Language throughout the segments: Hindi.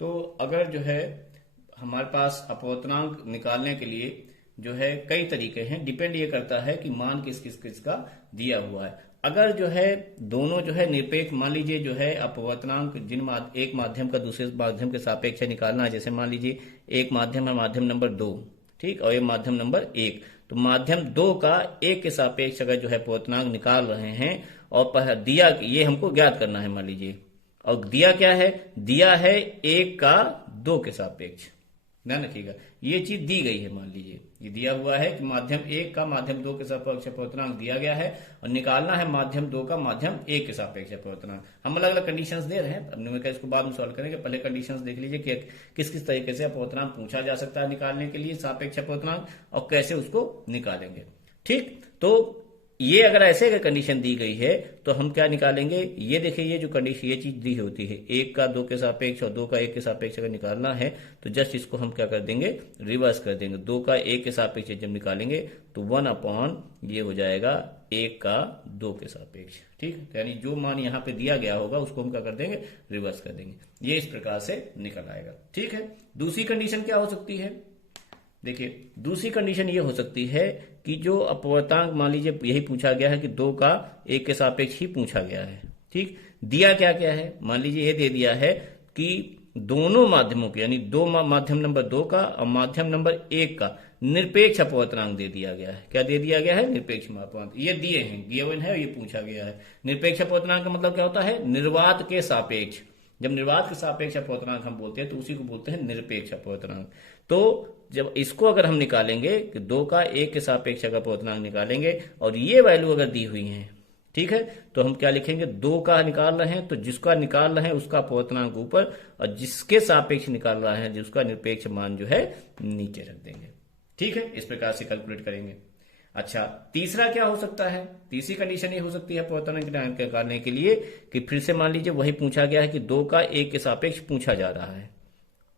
तो अगर जो है हमारे पास अपवर्तनांक निकालने के लिए जो है कई तरीके हैं, डिपेंड ये करता है कि मान किस किस किस का दिया हुआ है। अगर जो है दोनों जो है निरपेक्ष, मान लीजिए जो है अपवर्तनांक एक माध्यम का दूसरे माध्यम के सापेक्ष निकालना है, जैसे मान लीजिए एक माध्यम है माध्यम नंबर 2, ठीक, और ये माध्यम नंबर 1, तो माध्यम 2 का 1 के सापेक्ष अगर जो है अपवर्तनांक निकाल रहे हैं और दिया ये हमको ज्ञात करना है मान लीजिए, और दिया क्या है, दिया है 1 का 2 के सापेक्ष, ध्यान रखिएगा ये चीज दी गई है, मान लीजिए ये दिया हुआ है कि माध्यम 1 का माध्यम 2 के सापेक्ष अपवर्तनांक दिया गया है और निकालना है माध्यम 2 का माध्यम 1 के सापेक्ष अपवर्तनांक। हम अलग अलग कंडीशंस दे रहे हैं, अब न्यूमेरिकल इसको बाद में सॉल्व करेंगे, पहले कंडीशंस देख लीजिए कि किस किस तरीके से अपवर्तनांक पूछा जा सकता है निकालने के लिए सापेक्ष अपवर्तनांक, और कैसे उसको निकालेंगे। ठीक, तो ये अगर ऐसे अगर कंडीशन दी गई है तो हम क्या निकालेंगे, ये देखिए ये जो कंडीशन ये चीज दी होती है 1 का 2 के सापेक्ष और 2 का 1 के सापेक्ष अगर निकालना है तो जस्ट इसको हम क्या कर देंगे, रिवर्स कर देंगे। 2 का 1 के सापेक्ष जब निकालेंगे तो 1 अपॉन ये हो जाएगा 1 का 2 के सापेक्ष, ठीक, यानी जो मान यहाँ पे दिया गया होगा उसको हम क्या कर देंगे, रिवर्स कर देंगे। ये इस प्रकार से निकल आएगा। ठीक है, दूसरी कंडीशन क्या हो सकती है, देखिए दूसरी कंडीशन ये हो सकती है कि जो अपवर्तनांक मान लीजिए यही पूछा गया है कि 2 का 1 के सापेक्ष ही पूछा गया है, ठीक, दिया क्या क्या है, मान लीजिए ये दे दिया है कि दोनों माध्यमों के यानी माध्यम नंबर 2 का और माध्यम नंबर 1 का निरपेक्ष अपवर्तनांक दे दिया गया है। क्या दे दिया गया है, निरपेक्ष अपवर्तनांक, ये दिए हैं, गिवन है, ये पूछा गया है। निरपेक्ष अपवर्तनांक का मतलब क्या होता है, निर्वात के सापेक्ष। जब निर्वात के सापेक्ष अपवर्तनांक हम बोलते हैं तो उसी को बोलते हैं निरपेक्ष अपवर्तनांक। तो जब इसको अगर हम निकालेंगे कि 2 का 1 के सापेक्ष अगर अपवर्तनांक निकालेंगे और ये वैल्यू अगर दी हुई है, ठीक है, तो हम क्या लिखेंगे, 2 का निकाल रहे हैं तो जिसका निकाल रहे हैं उसका अपवर्तनांक ऊपर और जिसके सापेक्ष निकाल रहे हैं जिसका निरपेक्ष मान जो है नीचे रख देंगे। ठीक है, इस प्रकार से कैलकुलेट करेंगे। अच्छा, तीसरा क्या हो सकता है, तीसरी कंडीशन ये हो सकती है अपवर्तनांक निकालने के लिए कि फिर से मान लीजिए वही पूछा गया है कि 2 का 1 के सापेक्ष पूछा जा रहा है,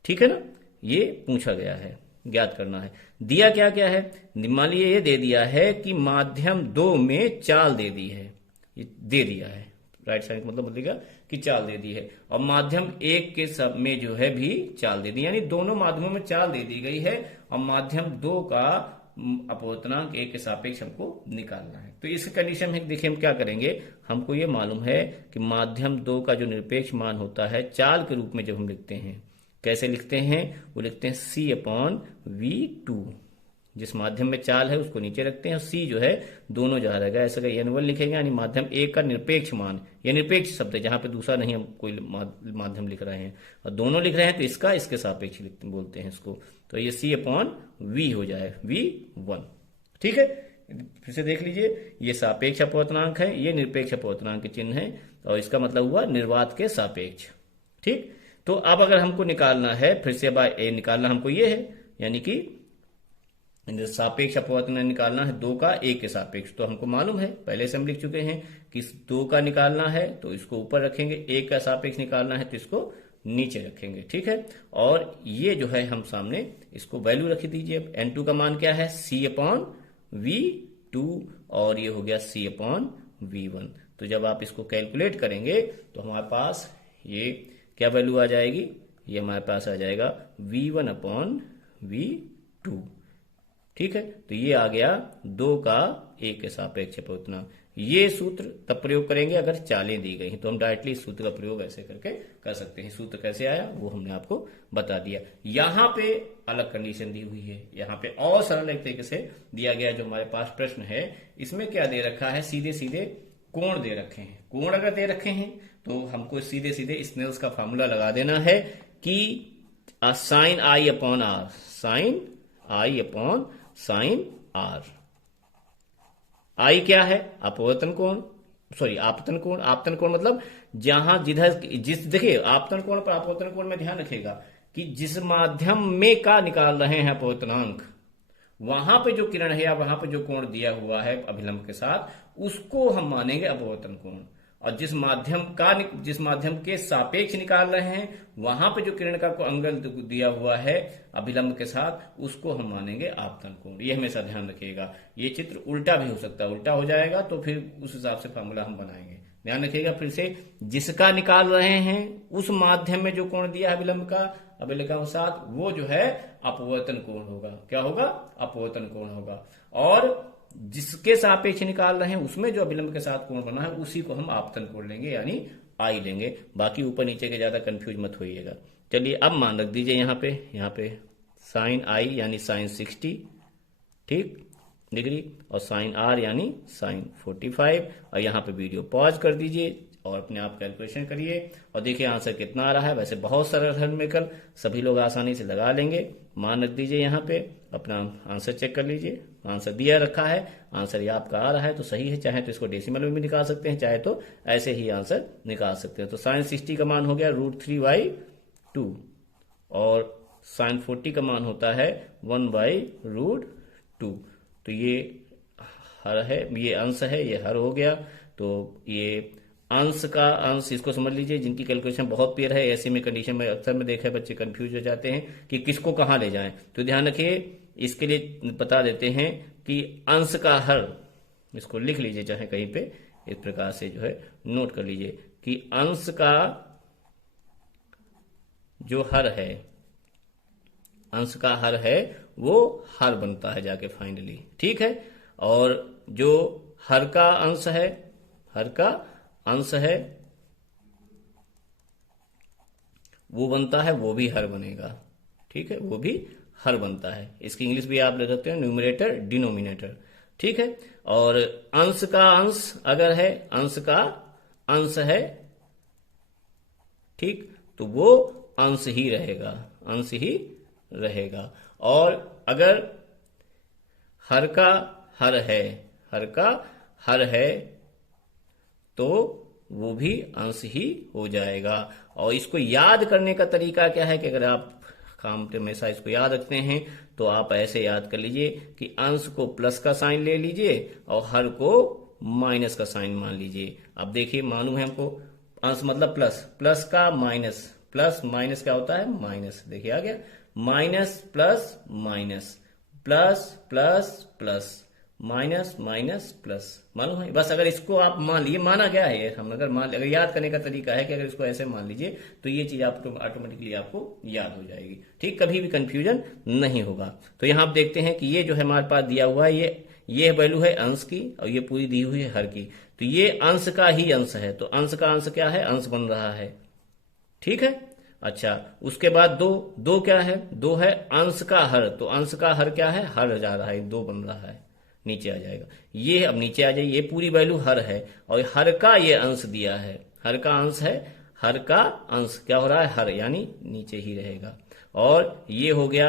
ठीक है ना, ये पूछा गया है, ज्ञात करना है। दिया क्या क्या है, मान लीजिए ये दे दिया है कि माध्यम 2 में चाल दे दी है, ये दे दिया है, राइट साइड मतलब बोलेगा कि चाल दे दी है, और माध्यम 1 के सब में जो है भी चाल दे दी, यानी दोनों माध्यमों में चाल दे दी गई है और माध्यम 2 का अपवर्तनांक 1 के सापेक्ष हमको निकालना है। तो इस कंडीशन में देखिए हम क्या करेंगे, हमको ये मालूम है कि माध्यम 2 का जो निरपेक्ष मान होता है चाल के रूप में जब हम लिखते हैं, कैसे लिखते हैं, वो लिखते हैं C/V2, जिस माध्यम में चाल है उसको नीचे रखते हैं और C जो है दोनों जहां रहेगा, ऐसा N1 लिखेंगे, यानी माध्यम 1 का निरपेक्ष मान, ये निरपेक्ष शब्द है जहां पे दूसरा नहीं हम कोई माध्यम लिख रहे हैं और दोनों लिख रहे हैं तो इसका इसके सापेक्ष बोलते हैं इसको, तो ये C/V हो जाए V1। ठीक है, फिर से देख लीजिए, ये सापेक्ष अपवर्तनांक है, ये निरपेक्ष अपवर्तनांक के चिन्ह है और इसका मतलब हुआ निर्वात के सापेक्ष। ठीक, तो अब अगर हमको निकालना है, फिर से अब निकालना हमको ये है, यानी कि सापेक्ष अपवर्तनांक निकालना है 2 का 1 के सापेक्ष, तो हमको मालूम है, पहले से हम लिख चुके हैं कि 2 का निकालना है तो इसको ऊपर रखेंगे, 1 का सापेक्ष निकालना है तो इसको नीचे रखेंगे। ठीक है, और ये जो है हम सामने इसको वैल्यू रख दीजिए। N2 का मान क्या है, C/V2 और ये हो गया C/V1। तो जब आप इसको कैलकुलेट करेंगे तो हमारे पास ये क्या वैल्यू आ जाएगी, ये हमारे पास आ जाएगा V1/V2। ठीक है, तो ये आ गया 2 का 1 के सापेक्ष अपवर्तनांक। ये सूत्र तब प्रयोग करेंगे अगर चालें दी गई हैं, तो हम डायरेक्टली इस सूत्र का प्रयोग ऐसे करके कर सकते हैं। सूत्र कैसे आया वो हमने आपको बता दिया। यहां पे अलग कंडीशन दी हुई है, यहाँ पे और सरल एक तरीके से दिया गया। जो हमारे पास प्रश्न है इसमें क्या दे रखा है, सीधे सीधे कोण दे रखे हैं। कोण अगर दे रखे हैं तो हमको सीधे सीधे स्नेल्स का फॉर्मूला लगा देना है कि sin I/R, sin I/sin R। I क्या है, अपवर्तन कोण, सॉरी आपतन कोण। आपतन कोण मतलब जहां जिधर जिस, देखिए आपतन कोण पर अपवर्तन कोण में ध्यान रखिएगा कि जिस माध्यम में का निकाल रहे हैं अपवर्तनांक, वहां पे जो किरण है या वहां पे जो कोण दिया हुआ है अभिलंब के साथ, उसको हम मानेंगे अपवर्तन कोण। और जिस माध्यम के सापेक्ष निकाल रहे हैं वहां पे जो किरण का एंगल दिया हुआ है अभिलंब के साथ, उसको हम मानेंगे आपतन कोण। ये हमेशा ध्यान रखिएगा। ये चित्र उल्टा भी हो सकता है, उल्टा हो जाएगा तो फिर उस हिसाब से फॉर्मूला हम बनाएंगे, ध्यान रखिएगा फिर से, जिसका निकाल रहे हैं उस माध्यम में जो कोण दिया है विलंब का अभिलंब के साथ, वो जो है अपवर्तन कोण होगा। क्या होगा? अपवर्तन कोण होगा। और जिसके सापेक्ष निकाल रहे हैं उसमें जो अभिलंब के साथ कोण बना है उसी को हम आपतन कोण लेंगे, यानी आई लेंगे। बाकी ऊपर नीचे के ज्यादा कंफ्यूज मत होइएगा। चलिए अब मान रख दीजिए यहाँ पे साइन आई यानी साइन 60, ठीक, डिग्री, और साइन आर यानी साइन 45। और यहाँ पे वीडियो पॉज कर दीजिए और अपने आप कैलकुलेशन करिए और देखिए आंसर कितना आ रहा है। वैसे बहुत सरल है न्यूमेरिकल, सभी लोग आसानी से लगा लेंगे। मान रख दीजिए यहाँ पे, अपना आंसर चेक कर लीजिए। आंसर दिया रखा है, आंसर ये आपका आ रहा है तो सही है। चाहे तो इसको डेसिमल में भी निकाल सकते हैं, चाहे तो ऐसे ही आंसर निकाल सकते हैं। तो साइन 60 का मान हो गया √3/2 और साइन 40 का मान होता है 1/√2। तो ये हर है, ये अंश है, ये हर हो गया। तो ये अंश का अंश, इसको समझ लीजिए। जिनकी कैलकुलेशन बहुत क्लियर है, ऐसे में कंडीशन में अक्सर में देखा है बच्चे कंफ्यूज हो जाते हैं कि किसको कहाँ ले जाएं। तो ध्यान रखिए, इसके लिए बता देते हैं कि अंश का हर, इसको लिख लीजिए चाहे कहीं पे, इस प्रकार से जो है नोट कर लीजिए कि अंश का जो हर है, अंश का हर है वो हर बनता है जाके फाइनली, ठीक है। और जो हर का अंश है, हर का अंश है वो बनता है, वो भी हर बनेगा, ठीक है, वो भी हर बनता है। इसकी इंग्लिश भी आप ले सकते हैं न्यूमरेटर डिनोमिनेटर, ठीक है। और अंश का अंश अगर है, अंश का अंश है, ठीक, तो वो अंश ही रहेगा, अंश ही रहेगा। और अगर हर का हर है, हर का हर है तो वो भी अंश ही हो जाएगा। और इसको याद करने का तरीका क्या है कि अगर आप काम पे हमेशा इसको याद रखते हैं तो आप ऐसे याद कर लीजिए कि अंश को प्लस का साइन ले लीजिए और हर को माइनस का साइन मान लीजिए। अब देखिए, मालूम है हमको अंश मतलब प्लस, प्लस का माइनस, प्लस माइनस क्या होता है? माइनस। देखिए आ गया, minus plus minus, plus plus plus, minus minus plus, मालूम है? बस अगर इसको आप मान लीजिए, माना क्या है हम, अगर याद करने का तरीका है कि अगर इसको ऐसे मान लीजिए तो ये चीज आपको ऑटोमेटिकली आपको याद हो जाएगी, ठीक, कभी भी कंफ्यूजन नहीं होगा। तो यहाँ आप देखते हैं कि ये जो है हमारे पास दिया हुआ है, ये वैल्यू है अंश की और ये पूरी दी हुई है हर की। तो ये अंश का ही अंश है, तो अंश का अंश क्या है? अंश बन रहा है, ठीक है। अच्छा, उसके बाद दो क्या है? दो है अंश का हर, तो अंश का हर क्या है? हर जा रहा है, दो बन रहा है, नीचे आ जाएगा। ये अब नीचे आ जाए, ये पूरी वैल्यू हर है और हर का ये अंश दिया है, हर का अंश है, हर का अंश क्या हो रहा है? हर, यानी नीचे ही रहेगा। और ये हो गया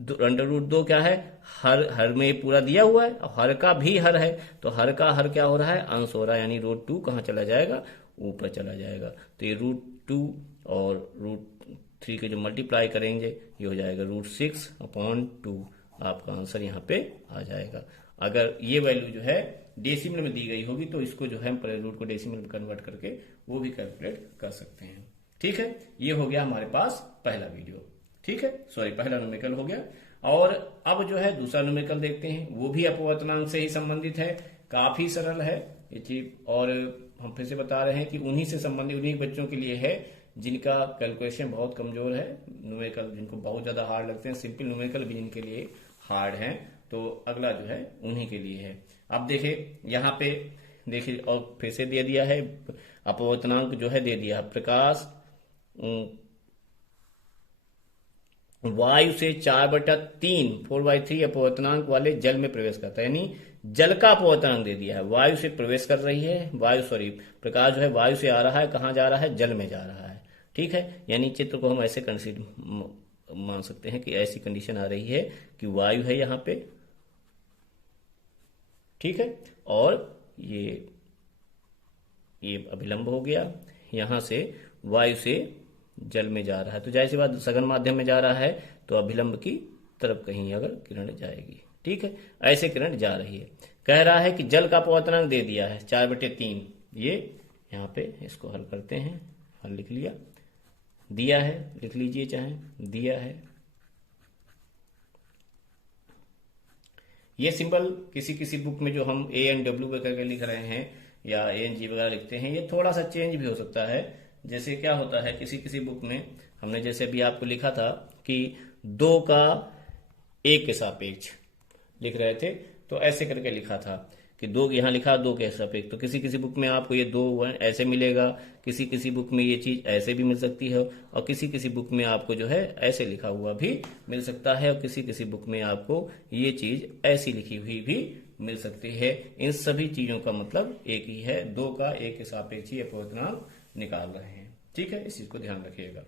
√2 क्या है? हर में पूरा दिया हुआ है और हर का भी हर है, तो हर का हर क्या हो रहा है? अंश हो रहा है, यानी √2 कहाँ चला जाएगा? ऊपर चला जाएगा। तो ये √2 और √3 के जो मल्टीप्लाई करेंगे ये हो जाएगा √6/2। आपका आंसर यहाँ पे आ जाएगा। अगर ये वैल्यू जो है डेसिमल में दी गई होगी तो इसको जो है हम रूट को डेसिमल में कन्वर्ट करके वो भी कैलकुलेट कर सकते हैं, ठीक है। ये हो गया हमारे पास पहला वीडियो, ठीक है, सॉरी पहला न्यूमेरिकल हो गया। और अब जो है दूसरा न्यूमेरिकल देखते हैं, वो भी अपवर्तनांक से ही संबंधित है, काफी सरल है ये चीज। और हम फिर से बता रहे हैं कि उन्हीं से संबंधित, उन्हीं बच्चों के लिए है जिनका कैलकुलेशन बहुत कमजोर है, न्यूमेरिकल जिनको बहुत ज्यादा हार्ड लगते हैं, सिंपल न्यूमेरिकल भी जिनके लिए हार्ड है, तो अगला जो है उन्हीं के लिए है। अब देखिए यहाँ पे, देखिए और फिर से दे दिया है अपवर्तनांक जो है दे दिया है, प्रकाश वायु से 4/3 4/3 अपवर्तनांक वाले जल में प्रवेश करता है, यानी जल का अपवर्तनांक दे दिया है। वायु से प्रवेश कर रही है, प्रकाश जो है वायु से आ रहा है, कहाँ जा रहा है? जल में जा रहा है, ठीक है। यानी चित्र को हम ऐसे कंसीडर मान सकते हैं कि ऐसी कंडीशन आ रही है कि वायु है यहाँ पे, ठीक है, और ये अभिलंब हो गया, यहां से वायु से जल में जा रहा है, तो जाहिर सी बात सघन माध्यम में जा रहा है तो अभिलंब की तरफ कहीं अगर किरण जाएगी, ठीक है, ऐसे किरण जा रही है। कह रहा है कि जल का अपवर्तनांक दे दिया है 4/3, ये यहाँ पे इसको हल करते हैं, हल लिख लिया, दिया है लिख लीजिए, चाहे दिया है। ये सिंबल किसी किसी बुक में जो हम ANW करके लिख रहे हैं, या ANG वगैरह लिखते हैं, ये थोड़ा सा चेंज भी हो सकता है। जैसे क्या होता है, किसी किसी बुक में हमने जैसे अभी आपको लिखा था कि 2 का 1 के सापेक्ष लिख रहे थे, तो ऐसे करके लिखा था कि 2 यहाँ लिखा 2 के सापेक्ष। तो किसी किसी बुक में आपको ये 2 ऐसे मिलेगा, किसी किसी बुक में ये चीज ऐसे भी मिल सकती है, और किसी किसी बुक में आपको जो है ऐसे लिखा हुआ भी मिल सकता है, और किसी किसी बुक में आपको ये चीज ऐसी लिखी हुई भी मिल सकती है। इन सभी चीजों का मतलब एक ही है, 2 का 1 के सापेक्ष ही अपवर्तनांक निकाल रहे हैं। ठीक है, इस चीज को ध्यान रखिएगा।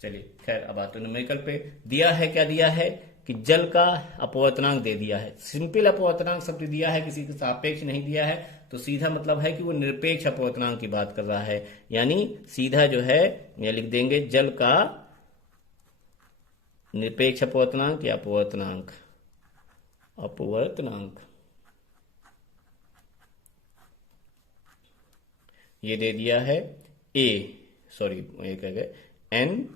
चलिए खैर, अब आते हैं न्यूमेरिकल पे। दिया है, क्या दिया है कि जल का अपवर्तनांक दे दिया है। सिंपल अपवर्तनांक शब्द दिया है, किसी के सापेक्ष नहीं दिया है, तो सीधा मतलब है कि वो निरपेक्ष अपवर्तनांक की बात कर रहा है। यानी सीधा जो है ये लिख देंगे जल का निरपेक्ष अपवर्तनांक या अपवर्तनांक, अपवर्तनांक ये दे दिया है ये कह गए एन,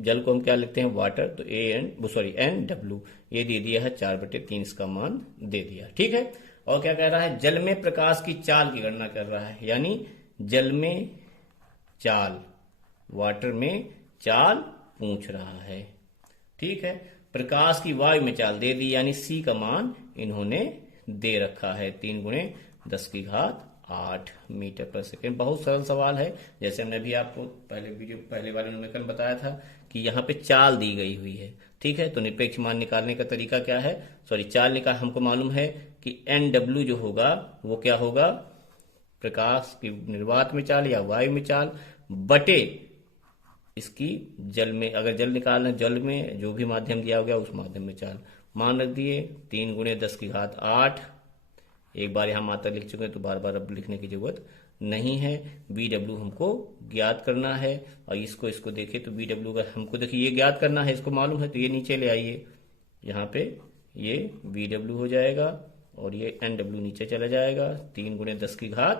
जल को हम क्या लिखते हैं वाटर, तो NW ये दे दिया है 4/3 इसका मान दे दिया। ठीक है, और क्या कह रहा है, जल में प्रकाश की चाल की गणना कर रहा है। यानी जल में चाल, वाटर में चाल पूछ रहा है। ठीक है, प्रकाश की वायु में चाल दे दी, यानी C का मान इन्होंने दे रखा है 3 × 10⁸ मीटर पर सेकेंड। बहुत सरल सवाल है, जैसे हमने भी आपको पहले वाले न्यूमेरिकल बताया था कि यहाँ पे चाल दी गई हुई है। ठीक है, तो निरपेक्ष मान निकालने का तरीका क्या है, चाल निकाल, हमको मालूम है कि NW जो होगा वो क्या होगा, प्रकाश की निर्वात में चाल या वायु में चाल बटे इसकी जल में, अगर जल निकालना, जल में जो भी माध्यम दिया गया उस माध्यम में चाल मान रख दिए 3 × 10⁸। एक बार यहां मात्रा लिख चुके हैं तो बार बार अब लिखने की जरूरत नहीं है। BW हमको ज्ञात करना है, और इसको देखिए तो BW का हमको देखिए ये ज्ञात करना है, इसको मालूम है, तो ये नीचे ले आइए, यहाँ पे ये BW हो जाएगा और ये NW नीचे चला जाएगा 3 × 10⁸,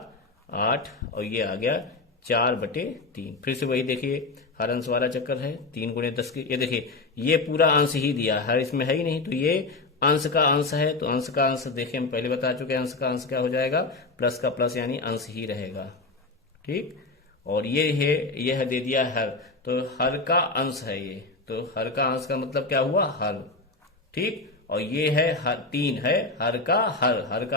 और ये आ गया 4/3। फिर से वही देखिए, हर अंश वाला चक्कर है, 3 × 10 ये देखिए ये पूरा अंश ही दिया है, इसमें है ही नहीं, तो ये अंश का अंश है, तो अंश का अंश देखिए हम पहले बता चुके हैं, अंश का अंश क्या हो जाएगा, प्लस का प्लस, यानी अंश ही रहेगा। ठीक, और ये है दे दिया हर, तो हर का अंश है ये, तो हर का अंश का मतलब क्या हुआ, हर। ठीक, और ये है हर, 3 है, हर का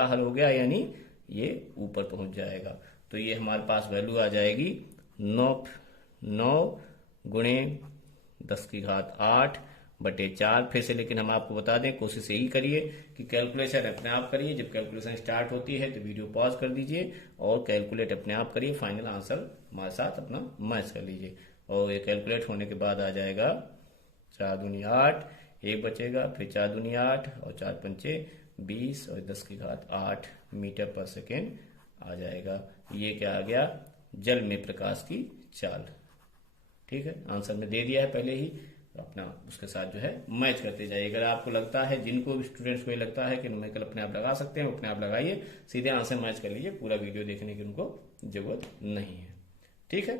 हर हो गया, यानी ये ऊपर पहुंच जाएगा। तो ये हमारे पास वैल्यू आ जाएगी 9 × 10⁸/4। फिर से लेकिन हम आपको बता दें, कोशिश यही करिए कि कैलकुलेशन अपने आप करिए। जब कैलकुलेशन स्टार्ट होती है तो वीडियो पॉज कर दीजिए और कैलकुलेट अपने आप करिए, फाइनल आंसर हमारे साथ अपना मैच कर लीजिए। और ये कैलकुलेट होने के बाद आ जाएगा 4 दूनी 8, 1 बचेगा, फिर 4 दूनी 8 और 4 पंचे 20 और 10⁸ मीटर पर सेकेंड आ जाएगा। ये क्या आ गया, जल में प्रकाश की चाल। ठीक है, आंसर में दे दिया है पहले ही, अपना उसके साथ जो है मैच करते जाइए। अगर आपको लगता है, जिनको भी स्टूडेंट्स को ये लगता है कि न्यूमेरिकल अपने आप लगा सकते हैं, अपने आप लगाइए, सीधे आंसर मैच कर लीजिए, पूरा वीडियो देखने की उनको जरूरत नहीं है। ठीक है।